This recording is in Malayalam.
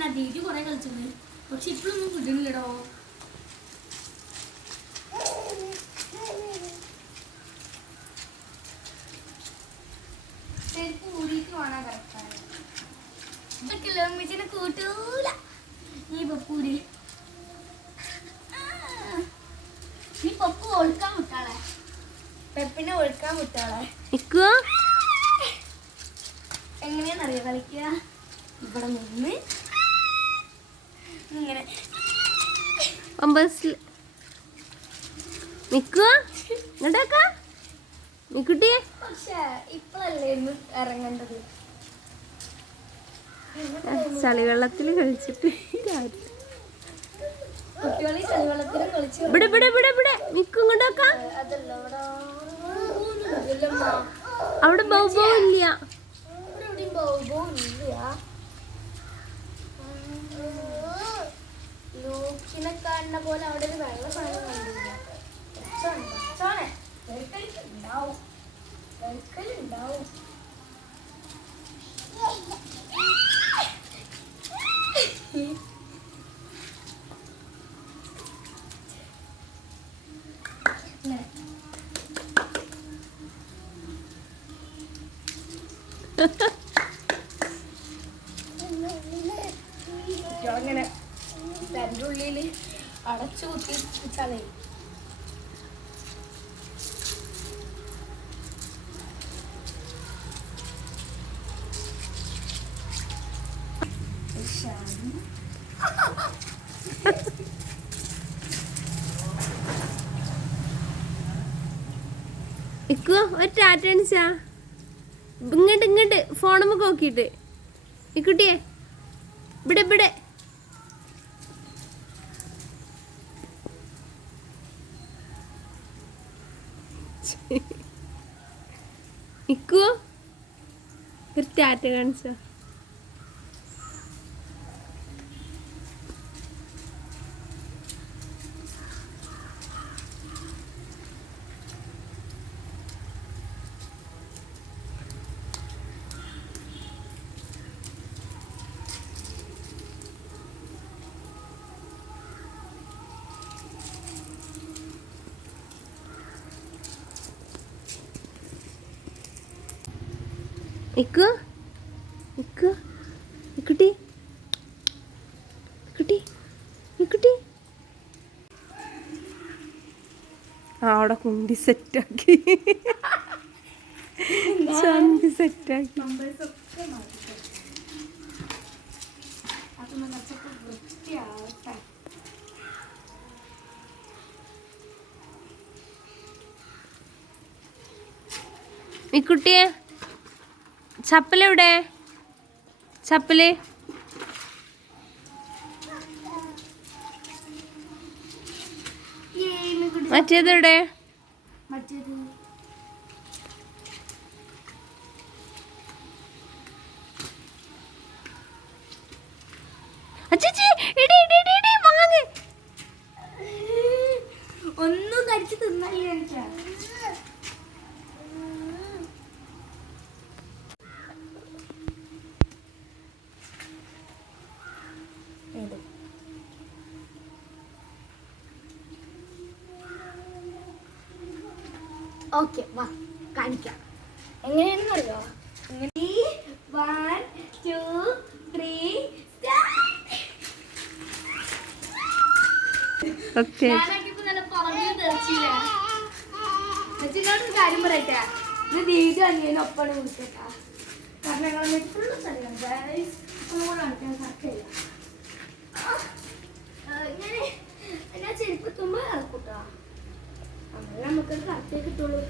ഞാൻ അധികം കുറെ കളിച്ചത്, പക്ഷെ ഇപ്പോഴൊന്നും കിട്ടുന്നില്ലടോ. ശരിക്കും കൂടിയിട്ട് വേണം കറക്റ്റാണ്. കിലോമീറ്ററിനെ കൂട്ടൂല നീ പപ്പൂര്. നീ പപ്പു ഒഴുക്കാൻ വിട്ടാളെ, പെപ്പിനെ ഒഴുക്കാൻ വിട്ടാളെ. എങ്ങനെയാന്നറിയോ കളിക്കുക? ഇവിടെ നിന്ന് ഇങ്ങനെ പക്ഷേ ഇപ്പഴല്ലേ ഇറങ്ങേണ്ടത്. ചളിവെള്ളത്തിൽ കളിച്ചിട്ട് കുട്ടികളെ ചളിവെള്ളത്തിൽ കളിച്ചു. അവിടെ ബൗബോ ഇല്ല. ലൂക്കിനെ കാണുന്ന പോലെ അവിടെ ഒരു വെള്ള സാധനം കണ്ടില്ല. ഉണ്ടാവും. കുട്ടികളങ്ങനെ തൻ്റെ ഉള്ളിൽ അടച്ചു കുത്തി കളയും. ഒരു ടാറ്റ അണിച്ചാ ഇങ്ങോട്ട് ഫോണുമ്മ നോക്കിയിട്ട് ഇക്കുട്ടിയെ ഇവിടെ ഇക്കോ ഒരു ടാറ്റ കാണിച്ചോ. ഇക്കുട്ടി അവിടെ കുണ്ടി സെറ്റാക്കി ചന്തി സെറ്റാക്കി. ഇക്കുട്ടിയെ ചപ്പലെവിടെ? ചപ്പല് മറ്റേതെവിടെ? ഒന്നും കടിച്ചു തിന്നില്ല. ഓക്കെ വാ കാണിക്കാം എങ്ങനെയാണെന്ന് അറിയോ. 1 2 3 ഞാനാക്കിയപ്പോ നല്ല പറഞ്ഞു തെറിച്ചില്ലേ. കാര്യം പറയട്ടെ, ഇത് വീട് അനിയനൊപ്പാണ് വിളിച്ചേട്ടാ. കാരണം ഞങ്ങൾ ഫുള്ള് സ്ഥലം കാണിക്കാൻ സാധിക്കില്ല. ഇങ്ങനെ ഞാൻ ചെരുപ്പത്തുമ്പോ ഇറക്കൂട്ടോ, അങ്ങനെ നമുക്കത് കറക്റ്റേ കിട്ടുള്ളൂ.